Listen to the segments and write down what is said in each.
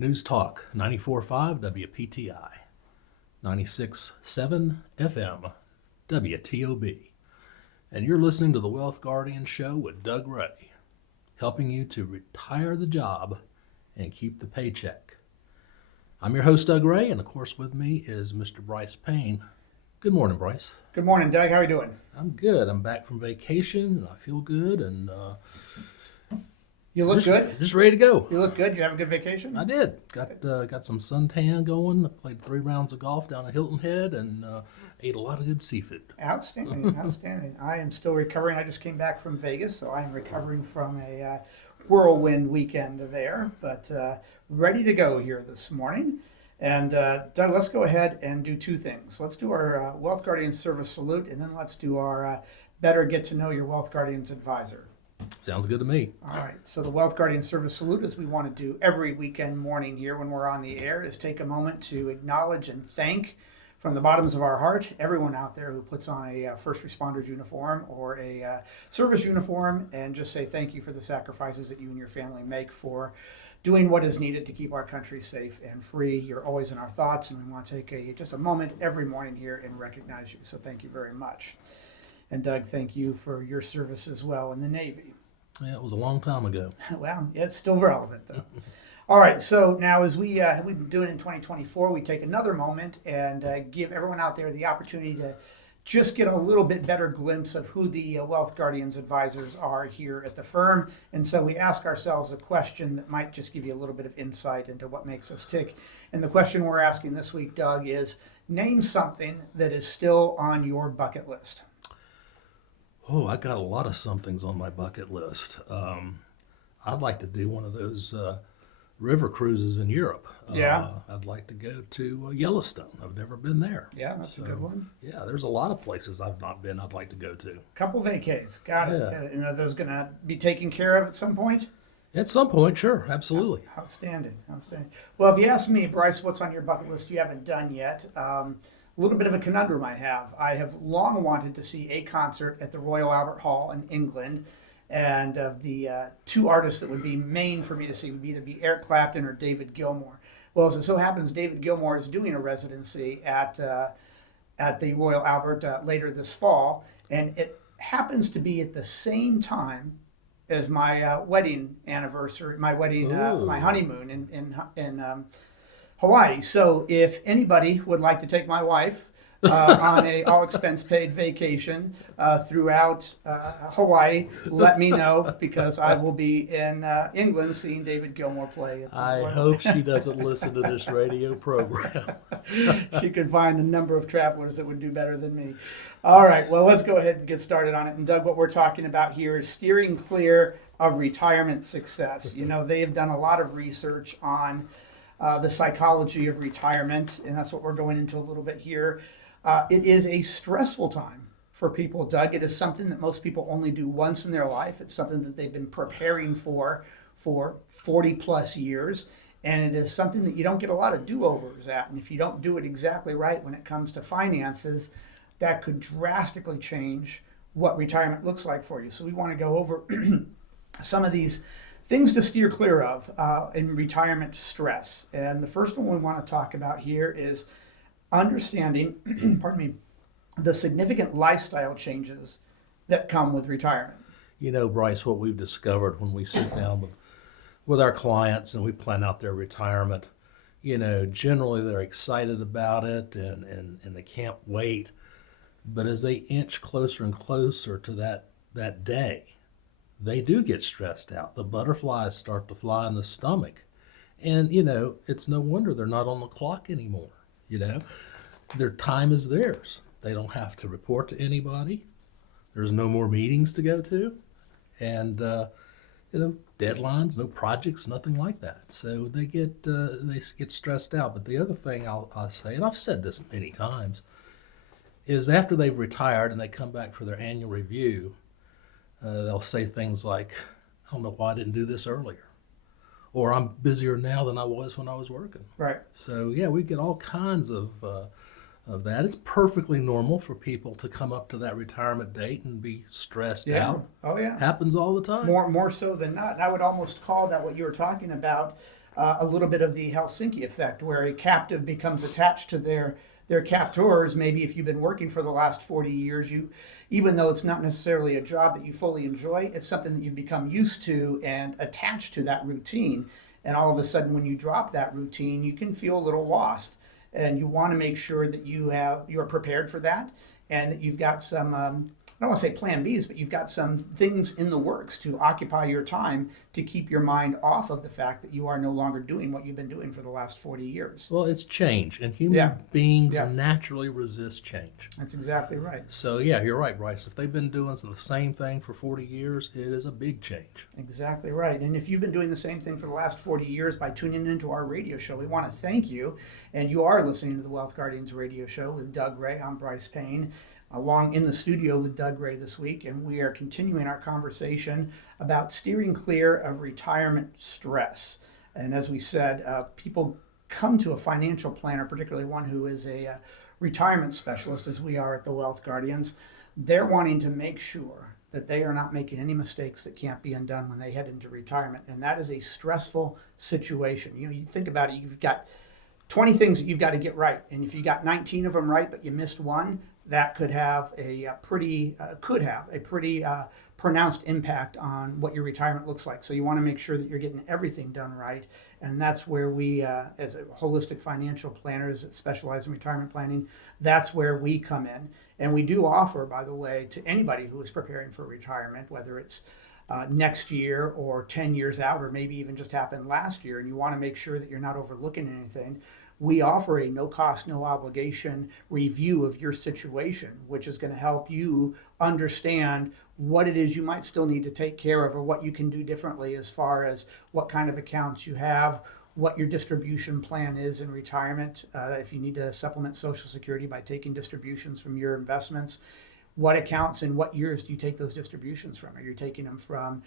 News Talk 94.5 WPTI, 96.7 FM WTOB. And you're listening to the Wealth Guardian Show with Doug Ray, helping you to retire the job and keep the paycheck. I'm your host, Doug Ray, and of course with me is Mr. Brice Payne. Good morning, Brice. Good morning, Doug. How are you doing? I'm good. I'm back from vacation, and I feel good, and You look good. just ready to go. You look good. You have a good vacation? I did. Got some suntan going. I played 3 rounds of golf down at Hilton Head, and ate a lot of good seafood. Outstanding, outstanding. I am still recovering. I just came back from Vegas, so I'm recovering from a whirlwind weekend there, but ready to go here this morning. And Doug, let's go ahead and do 2 things. Let's do our Wealth Guardian Service Salute, and then let's do our Better Get to Know Your Wealth Guardian's Advisor. Sounds good to me. All right. So the Wealth Guardian Service Salute, as we want to do every weekend morning here when we're on the air, is take a moment to acknowledge and thank from the bottoms of our heart everyone out there who puts on a first responder's uniform or a service uniform, and just say thank you for the sacrifices that you and your family make for doing what is needed to keep our country safe and free. You're always in our thoughts, and we want to take just a moment every morning here and recognize you. So thank you very much. And Doug, thank you for your service as well in the Navy. Yeah, it was a long time ago. Well, it's still relevant though. All right, so now as we've been doing in 2024, we take another moment and give everyone out there the opportunity to just get a little bit better glimpse of who the Wealth Guardians advisors are here at the firm. And so we ask ourselves a question that might just give you a little bit of insight into what makes us tick. And the question we're asking this week, Doug, is name something that is still on your bucket list. Oh, I got a lot of somethings on my bucket list. I'd like to do one of those river cruises in Europe. Yeah. I'd like to go to Yellowstone. I've never been there. Yeah, that's a good one. Yeah, there's a lot of places I've not been I'd like to go to. Couple vacays. Got it. Yeah. And are those going to be taken care of at some point? At some point, sure, absolutely. Outstanding, outstanding. Well, if you ask me, Brice, what's on your bucket list you haven't done yet? A little bit of a conundrum I have. I have long wanted to see a concert at the Royal Albert Hall in England, and of the 2 artists that would be main for me to see would either be Eric Clapton or David Gilmour. Well, as it so happens, David Gilmour is doing a residency at the Royal Albert later this fall, and it happens to be at the same time as my wedding anniversary, my honeymoon in Hawaii. So if anybody would like to take my wife on a all expense paid vacation throughout Hawaii, let me know, because I will be in England seeing David Gilmour play. I hope she doesn't listen to this radio program. She could find a number of travelers that would do better than me. All right, well, let's go ahead and get started on it. And Doug, what we're talking about here is steering clear of retirement success. You know, they have done a lot of research on the psychology of retirement, and that's what we're going into a little bit here. It is a stressful time for people, Doug. It is something that most people only do once in their life. It's something that they've been preparing for 40 plus years, and it is something that you don't get a lot of do-overs at. And if you don't do it exactly right when it comes to finances, that could drastically change what retirement looks like for you. So we want to go over some of these things to steer clear of in retirement stress. And the first one we want to talk about here is understanding, pardon me, the significant lifestyle changes that come with retirement. You know, Brice, what we've discovered when we sit down with our clients and we plan out their retirement, you know, generally they're excited about it and they can't wait. But as they inch closer and closer to that day, they do get stressed out. The butterflies start to fly in the stomach. And, you know, it's no wonder they're not on the clock anymore. You know, their time is theirs. They don't have to report to anybody. There's no more meetings to go to. And, you know, deadlines, no projects, nothing like that. So they get stressed out. But the other thing I'll say, and I've said this many times, is after they've retired and they come back for their annual review, they'll say things like, I don't know why I didn't do this earlier. Or I'm busier now than I was when I was working. Right. So, yeah, we get all kinds of that. It's perfectly normal for people to come up to that retirement date and be stressed out. Oh, yeah. Happens all the time. More so than not. And I would almost call that what you were talking about a little bit of the Helsinki effect, where a captive becomes attached to their captors. Maybe if you've been working for the last 40 years, even though it's not necessarily a job that you fully enjoy, it's something that you've become used to and attached to that routine. And all of a sudden, when you drop that routine, you can feel a little lost. And you want to make sure that you're prepared for that, and that you've got some, I don't want to say plan Bs, but you've got some things in the works to occupy your time to keep your mind off of the fact that you are no longer doing what you've been doing for the last 40 years. Well, it's change, and human beings naturally resist change. That's exactly right. So, yeah, you're right, Bryce. If they've been doing the same thing for 40 years, it is a big change. Exactly right. And if you've been doing the same thing for the last 40 years by tuning into our radio show, we want to thank you. And you are listening to the Wealth Guardians radio show with Doug Ray. I'm Brice Payne, along in the studio with Doug Ray this week, and we are continuing our conversation about steering clear of retirement stress. And as we said, people come to a financial planner, particularly one who is a retirement specialist, as we are at the Wealth Guardians. They're wanting to make sure that they are not making any mistakes that can't be undone when they head into retirement, and that is a stressful situation. You think about it, you've got 20 things that you've got to get right, and if you got 19 of them right but you missed one, that could have a pretty pronounced impact on what your retirement looks like. So you want to make sure that you're getting everything done right, and that's where we, as a holistic financial planners that specialize in retirement planning, that's where we come in. And we do offer, by the way, to anybody who is preparing for retirement, whether it's next year or 10 years out, or maybe even just happened last year, and you want to make sure that you're not overlooking anything, we offer a no cost, no obligation review of your situation, which is going to help you understand what it is you might still need to take care of, or what you can do differently as far as what kind of accounts you have, what your distribution plan is in retirement, if you need to supplement Social Security by taking distributions from your investments. What accounts and what years do you take those distributions from? Are you taking them from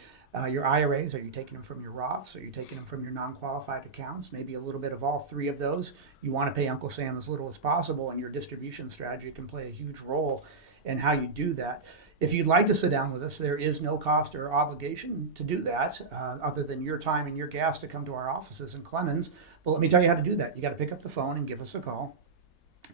your IRAs? Are you taking them from your Roths? Are you taking them from your non-qualified accounts? Maybe a little bit of all three of those. You want to pay Uncle Sam as little as possible, and your distribution strategy can play a huge role in how you do that. If you'd like to sit down with us, there is no cost or obligation to do that, other than your time and your gas to come to our offices in Clemens. But let me tell you how to do that. You got to pick up the phone and give us a call,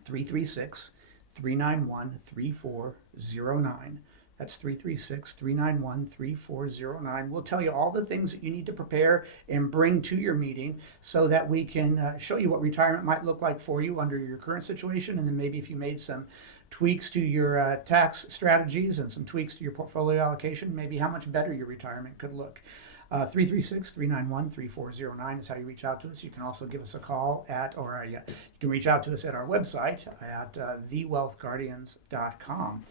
336-391-3409. That's 336-391-3409. We'll tell you all the things that you need to prepare and bring to your meeting so that we can show you what retirement might look like for you under your current situation, and then maybe if you made some tweaks to your tax strategies and some tweaks to your portfolio allocation, maybe how much better your retirement could look. 336-391-3409 is how you reach out to us. You can also give us a call you can reach out to us at our website at thewealthguardians.com.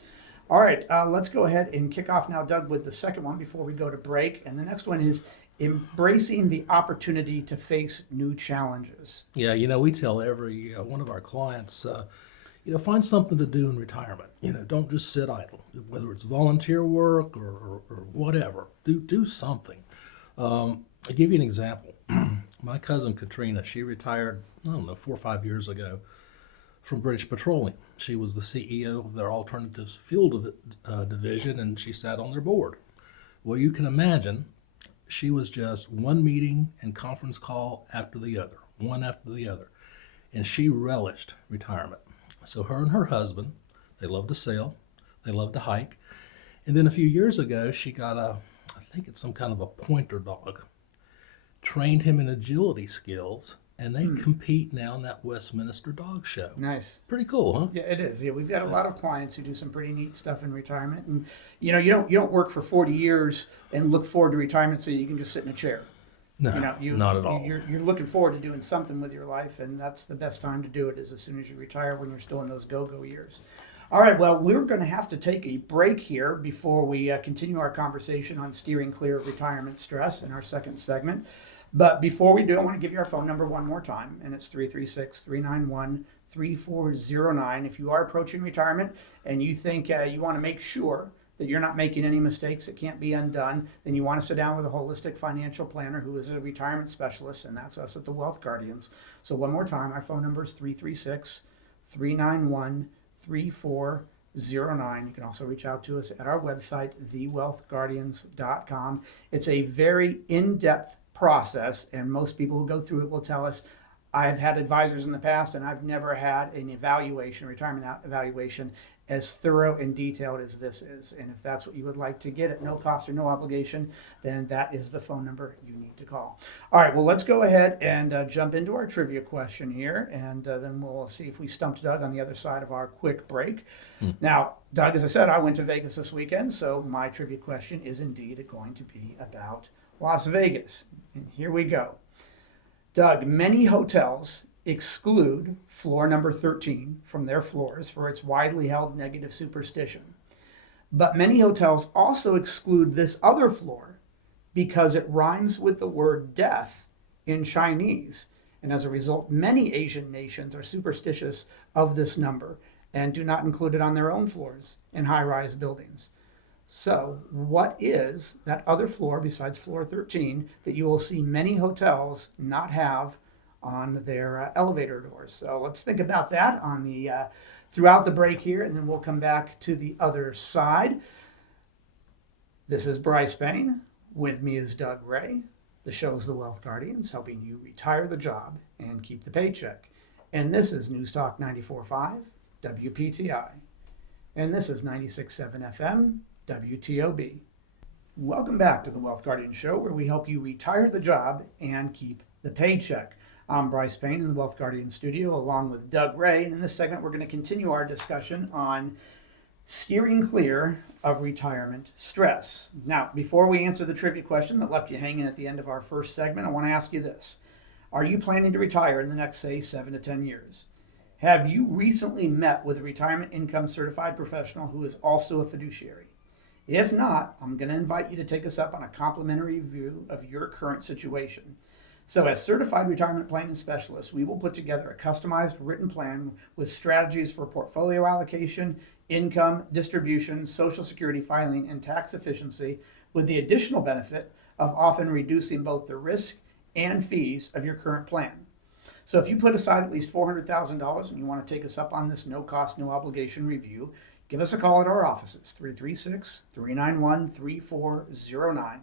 All right, let's go ahead and kick off now, Doug, with the second one before we go to break. And the next one is embracing the opportunity to face new challenges. Yeah, we tell every one of our clients, find something to do in retirement. Don't just sit idle, whether it's volunteer work or whatever. Do something. I'll give you an example. My cousin Katrina, she retired, 4 or 5 years ago from British Petroleum. She was the CEO of their alternatives fuel division, and she sat on their board. Well, you can imagine, she was just one meeting and conference call after the other, one after the other, and she relished retirement. So her and her husband, they love to sail, they love to hike, and then a few years ago, she got I think it's some kind of a pointer dog, trained him in agility skills, and they compete now in that Westminster Dog Show. Nice. Pretty cool, huh? Yeah, it is. Yeah, we've got a lot of clients who do some pretty neat stuff in retirement, and you don't work for 40 years and look forward to retirement so you can just sit in a chair. No, not at all. You're looking forward to doing something with your life, and that's the best time to do it, is as soon as you retire, when you're still in those go-go years. All right, well, we're going to have to take a break here before we continue our conversation on steering clear of retirement stress in our second segment. But before we do, I want to give you our phone number one more time, and it's 336-391-3409. If you are approaching retirement and you think you want to make sure that you're not making any mistakes that can't be undone, then you want to sit down with a holistic financial planner who is a retirement specialist, and that's us at the Wealth Guardians. So one more time, our phone number is 336-391-3409. You can also reach out to us at our website, thewealthguardians.com. It's a very in-depth process, and most people who go through it will tell us, I've had advisors in the past, and I've never had an evaluation, retirement evaluation, as thorough and detailed as this is. And if that's what you would like to get at no cost or no obligation, then that is the phone number you need to call. All right, well, let's go ahead and jump into our trivia question here, and then we'll see if we stumped Doug on the other side of our quick break. Now, Doug, as I said, I went to Vegas this weekend, so my trivia question is indeed going to be about Las Vegas. And here we go. Doug, many hotels exclude floor number 13 from their floors for its widely held negative superstition. But many hotels also exclude this other floor because it rhymes with the word death in Chinese. And as a result, many Asian nations are superstitious of this number and do not include it on their own floors in high-rise buildings. So what is that other floor besides floor 13 that you will see many hotels not have on their elevator doors? So let's think about that on the throughout the break here, and then we'll come back to the other side. This is Brice Payne. With me is Doug Ray. The show's The Wealth Guardians, helping you retire the job and keep the paycheck. And this is News Talk 94.5 WPTI. And this is 96.7 FM WTOB. Welcome back to the Wealth Guardian Show, where we help you retire the job and keep the paycheck. I'm Brice Payne in the Wealth Guardian studio, along with Doug Ray. And in this segment, we're going to continue our discussion on steering clear of retirement stress. Now, before we answer the trivia question that left you hanging at the end of our first segment, I want to ask you this. Are you planning to retire in the next, say, 7 to 10 years? Have you recently met with a retirement income certified professional who is also a fiduciary? If not, I'm going to invite you to take us up on a complimentary review of your current situation. So as certified retirement planning specialists, we will put together a customized written plan with strategies for portfolio allocation, income, distribution, Social Security filing, and tax efficiency, with the additional benefit of often reducing both the risk and fees of your current plan. So if you put aside at least $400,000 and you want to take us up on this no cost, no obligation review, give us a call at our offices, 336-391-3409.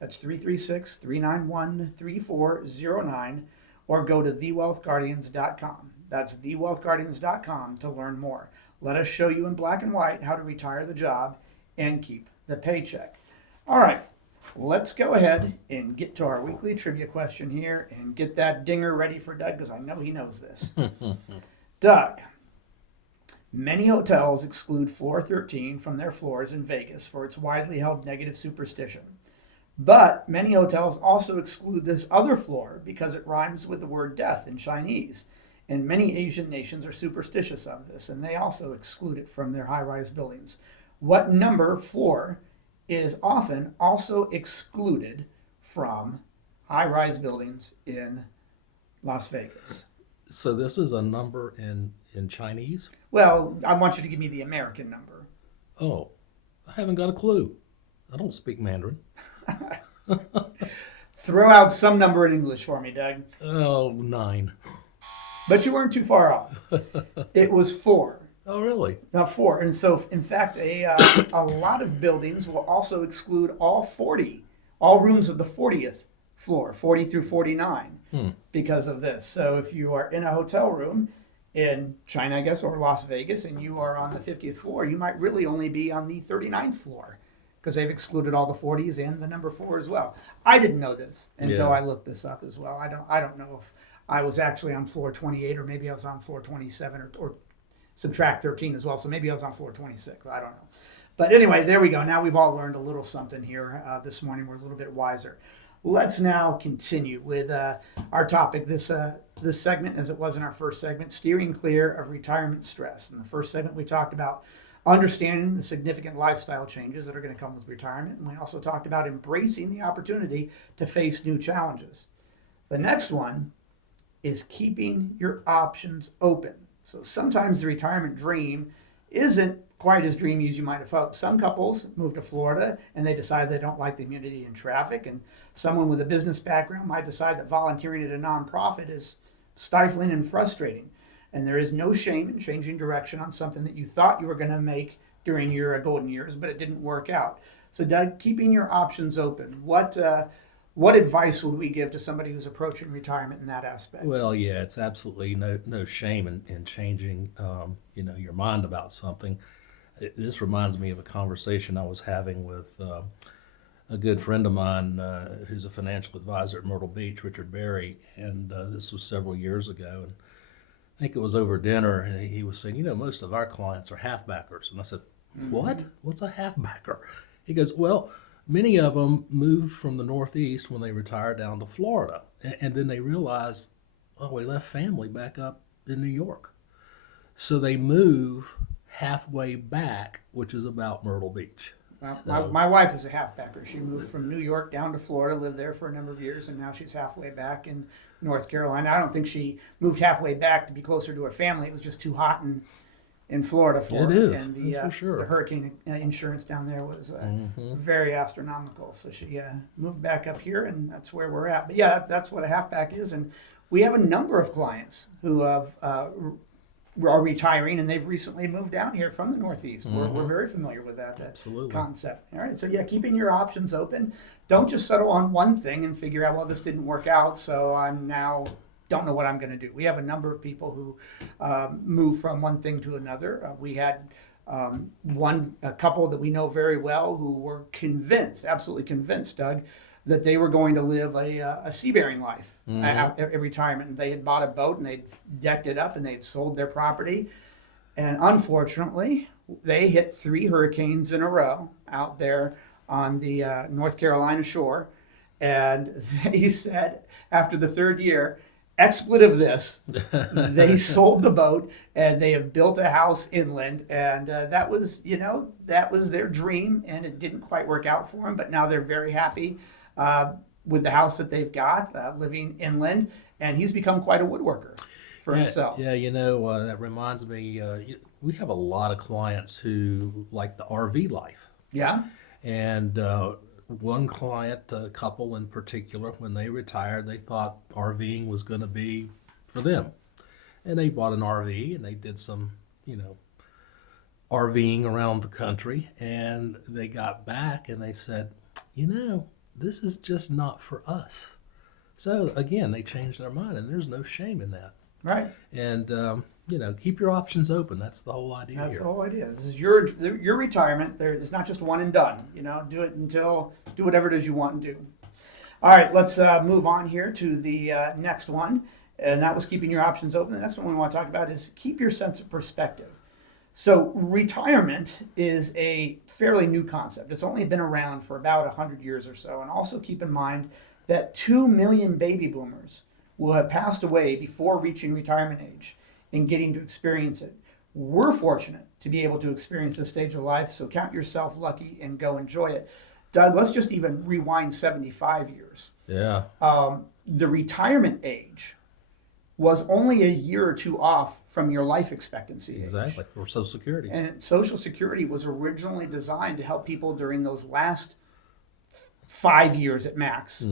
That's 336-391-3409, or go to thewealthguardians.com. That's thewealthguardians.com to learn more. Let us show you in black and white how to retire the job and keep the paycheck. All right, let's go ahead and get to our weekly trivia question here and get that dinger ready for Doug, because I know he knows this. Doug, many hotels exclude floor 13 from their floors in Vegas for its widely held negative superstition. But many hotels also exclude this other floor because it rhymes with the word death in Chinese. And many Asian nations are superstitious of this, and they also exclude it from their high-rise buildings. What number floor is often also excluded from high-rise buildings in Las Vegas? So this is a number in Chinese? Well, I want you to give me the American number. Oh, I haven't got a clue. I don't speak Mandarin. Throw out some number in English for me, Doug. Oh, 9. But you weren't too far off. It was 4. Oh, really? Now 4. And so, in fact, a lot of buildings will also exclude all rooms of the 40th floor, 40 through 49, because of this. So if you are in a hotel room in China, I guess, or Las Vegas, and you are on the 50th floor, you might really only be on the 39th floor, because they've excluded all the 40s and the number 4 as well. I didn't know this until I looked this up as well. I don't know if I was actually on floor 28, or maybe I was on floor 27, or subtract 13 as well. So maybe I was on floor 26. I don't know. But anyway, there we go. Now we've all learned a little something here this morning. We're a little bit wiser. Let's now continue with our topic this segment, as it was in our first segment, steering clear of retirement stress. In the first segment, we talked about understanding the significant lifestyle changes that are going to come with retirement. And we also talked about embracing the opportunity to face new challenges. The next one is keeping your options open. So sometimes the retirement dream isn't quite as dreamy as you might have hoped. Some couples move to Florida and they decide they don't like the humidity and traffic, and someone with a business background might decide that volunteering at a nonprofit is stifling and frustrating. And there is no shame in changing direction on something that you thought you were going to make during your golden years, but it didn't work out. So, Doug, keeping your options open, what advice would we give to somebody who's approaching retirement in that aspect? Well, yeah, it's absolutely no shame in changing, your mind about something. This reminds me of a conversation I was having with a good friend of mine who's a financial advisor at Myrtle Beach, Richard Berry, and this was several years ago. And I think it was over dinner, and he was saying, most of our clients are halfbackers. And I said, what? What's a halfbacker? He goes, well, many of them moved from the Northeast when they retired down to Florida. And then they realized, oh, we left family back up in New York. So they move halfway back, which is about Myrtle Beach. My wife is a halfbacker. She moved from New York down to Florida, lived there for a number of years, and now she's halfway back in North Carolina. I don't think she moved halfway back to be closer to her family. It was just too hot in Florida for her. It is, and that's for sure. The hurricane insurance down there was very astronomical. So she moved back up here, and that's where we're at. But yeah, that's what a halfback is. And we have a number of clients who have are retiring, and they've recently moved down here from the Northeast. We're very familiar with that Absolutely. concept. All right, so yeah, keeping your options open. Don't just settle on one thing and figure out, well, this didn't work out, so I'm now don't know what I'm going to do. We have a number of people who move from one thing to another. We had a couple that we know very well who were absolutely convinced, Doug, that they were going to live a seafaring life at retirement. And they had bought a boat and they'd decked it up and they'd sold their property. And unfortunately, they hit 3 hurricanes in a row out there on the North Carolina shore. And they said after the 3rd year, expletive this, they sold the boat and they have built a house inland. And that was their dream, and it didn't quite work out for them. But now they're very happy with the house that they've got, living inland, and he's become quite a woodworker for himself. Yeah, that reminds me, we have a lot of clients who like the RV life. Yeah? And one client, a couple in particular, when they retired, they thought RVing was going to be for them. And they bought an RV and they did some, RVing around the country, and they got back and they said, this is just not for us. So again, they changed their mind, and there's no shame in that. Right. And keep your options open. That's the whole idea. That's here. the whole idea. This is your retirement. It's not just one and done. Do whatever it is you want and do. All right, let's move on here to the next one, and that was keeping your options open. The next one we want to talk about is keep your sense of perspective. So retirement is a fairly new concept. It's only been around for about 100 years or so. And also keep in mind that 2 million baby boomers will have passed away before reaching retirement age and getting to experience it. We're fortunate to be able to experience this stage of life, so count yourself lucky and go enjoy it. Doug, let's just even rewind 75 years. Yeah. The retirement age was only a year or two off from your life expectancy age. Exactly, for Social Security. And Social Security was originally designed to help people during those last 5 years at max,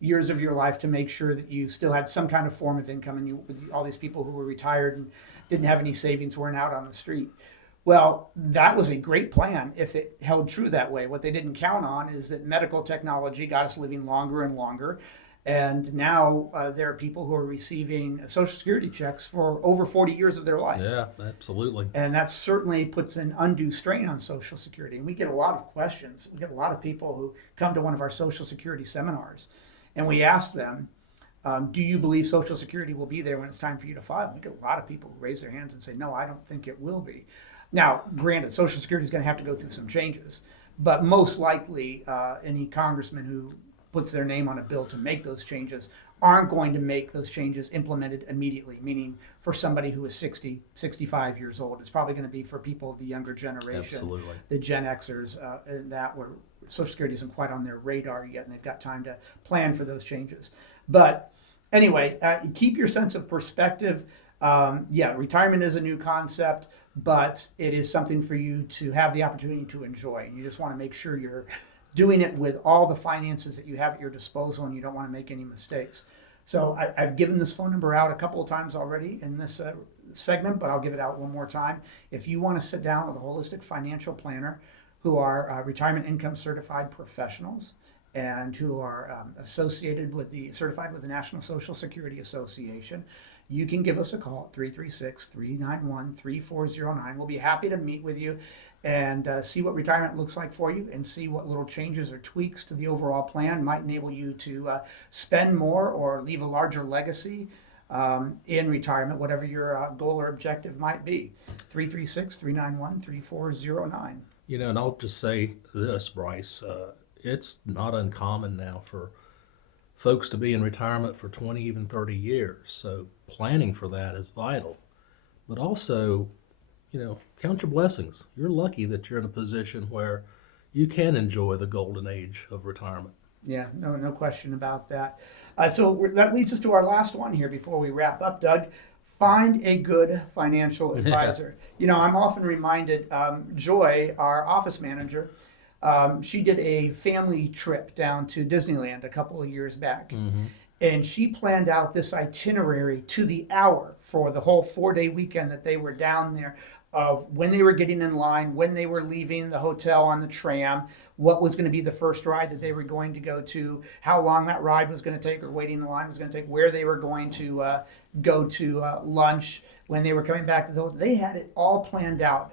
years of your life, to make sure that you still had some kind of form of income, and all these people who were retired and didn't have any savings weren't out on the street. Well, that was a great plan if it held true that way. What they didn't count on is that medical technology got us living longer and longer. And now there are people who are receiving Social Security checks for over 40 years of their life. Yeah, absolutely. And that certainly puts an undue strain on Social Security. And we get a lot of questions. We get a lot of people who come to one of our Social Security seminars, and we ask them, do you believe Social Security will be there when it's time for you to file? We get a lot of people who raise their hands and say, no, I don't think it will be. Now, granted, Social Security is going to have to go through some changes, but most likely any congressman who puts their name on a bill to make those changes aren't going to make those changes implemented immediately, meaning for somebody who is 60, 65 years old. It's probably going to be for people of the younger generation, Absolutely. The Gen Xers, and that where Social Security isn't quite on their radar yet, and they've got time to plan for those changes. But anyway, keep your sense of perspective. Retirement is a new concept, but it is something for you to have the opportunity to enjoy. You just want to make sure you're doing it with all the finances that you have at your disposal, and you don't want to make any mistakes. So I've given this phone number out a couple of times already in this segment, but I'll give it out one more time. If you want to sit down with a holistic financial planner who are retirement income certified professionals and who are certified with the National Social Security Association, you can give us a call at 336-391-3409. We'll be happy to meet with you and see what retirement looks like for you and see what little changes or tweaks to the overall plan might enable you to spend more or leave a larger legacy in retirement, whatever your goal or objective might be. 336-391-3409. And I'll just say this, Brice, it's not uncommon now for folks to be in retirement for 20, even 30 years. So planning for that is vital. But also, count your blessings. You're lucky that you're in a position where you can enjoy the golden age of retirement. Yeah, no question about that. So that leads us to our last one here before we wrap up, Doug. Find a good financial advisor. I'm often reminded, Joy, our office manager, she did a family trip down to Disneyland a couple of years back. Mm-hmm. And she planned out this itinerary to the hour for the whole 4-day weekend that they were down there, of when they were getting in line, when they were leaving the hotel on the tram, what was going to be the first ride that they were going to go to, how long that ride was going to take or waiting in line was going to take, where they were going to go to lunch, when they were coming back to the hotel. They had it all planned out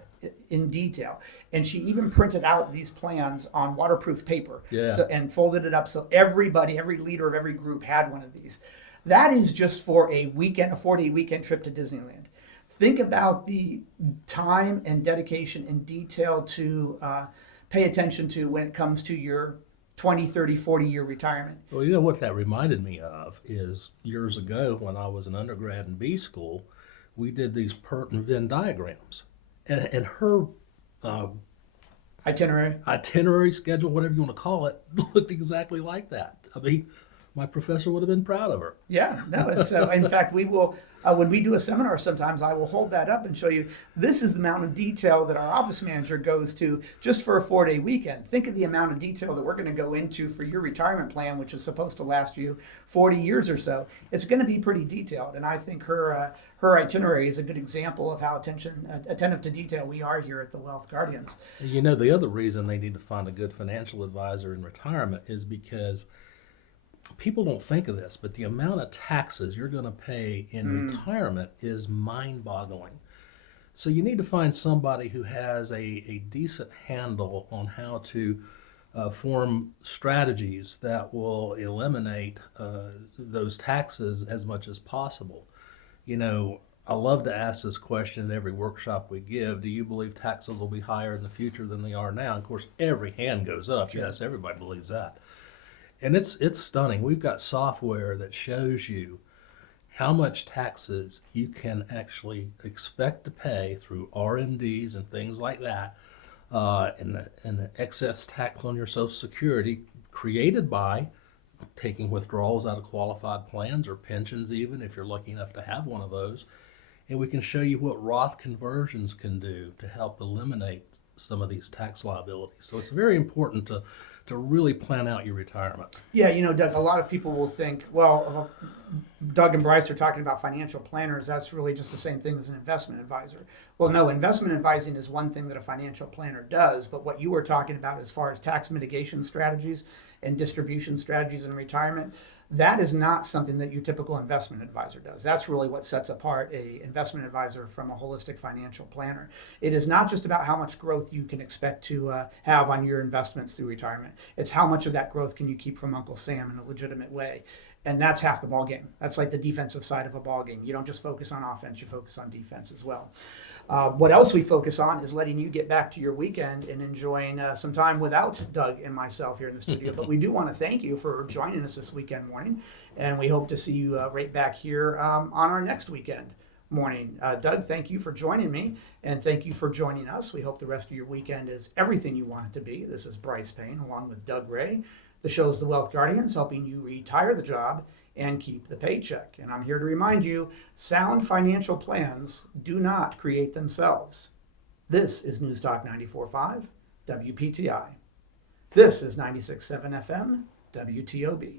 in detail. And she even printed out these plans on waterproof paper and folded it up so everybody, every leader of every group had one of these. That is just for a 4-day weekend trip to Disneyland. Think about the time and dedication and detail to pay attention to when it comes to your 20, 30, 40-year retirement. Well, you know what that reminded me of is years ago when I was an undergrad in B school, we did these PERT and Venn diagrams. And her itinerary schedule, whatever you want to call it, looked exactly like that. I mean, my professor would have been proud of her. Yeah, no, it's in fact, we will, when we do a seminar sometimes, I will hold that up and show you, this is the amount of detail that our office manager goes to just for a 4-day weekend. Think of the amount of detail that we're going to go into for your retirement plan, which is supposed to last you 40 years or so. It's going to be pretty detailed, and I think her itinerary is a good example of how attentive to detail we are here at the Wealth Guardians. The other reason they need to find a good financial advisor in retirement is because people don't think of this, but the amount of taxes you're going to pay in retirement is mind-boggling. So you need to find somebody who has a decent handle on how to form strategies that will eliminate those taxes as much as possible. I love to ask this question at every workshop we give. Do you believe taxes will be higher in the future than they are now? Of course, every hand goes up. Sure. Yes, everybody believes that. And it's stunning. We've got software that shows you how much taxes you can actually expect to pay through RMDs and things like that, and the excess tax on your Social Security created by taking withdrawals out of qualified plans or pensions, even if you're lucky enough to have one of those. And we can show you what Roth conversions can do to help eliminate some of these tax liabilities. So it's very important to really plan out your retirement. Yeah, Doug, a lot of people will think, well, Doug and Brice are talking about financial planners. That's really just the same thing as an investment advisor. Well, no, investment advising is one thing that a financial planner does, but what you were talking about as far as tax mitigation strategies and distribution strategies in retirement, that is not something that your typical investment advisor does. That's really what sets apart an investment advisor from a holistic financial planner. It is not just about how much growth you can expect to have on your investments through retirement. It's how much of that growth can you keep from Uncle Sam in a legitimate way. And that's half the ball game. That's like the defensive side of a ball game. You don't just focus on offense, you focus on defense as well. What else we focus on is letting you get back to your weekend and enjoying some time without Doug and myself here in the studio. But we do want to thank you for joining us this weekend morning, and we hope to see you right back here on our next weekend morning. Doug, thank you for joining me, and thank you for joining us. We hope the rest of your weekend is everything you want it to be. This is Brice Payne along with Doug Ray. The show's The Wealth Guardians, helping you retire the job and keep the paycheck. And I'm here to remind you, sound financial plans do not create themselves. This is News Talk 94.5 WPTI. This is 96.7 FM WTOB.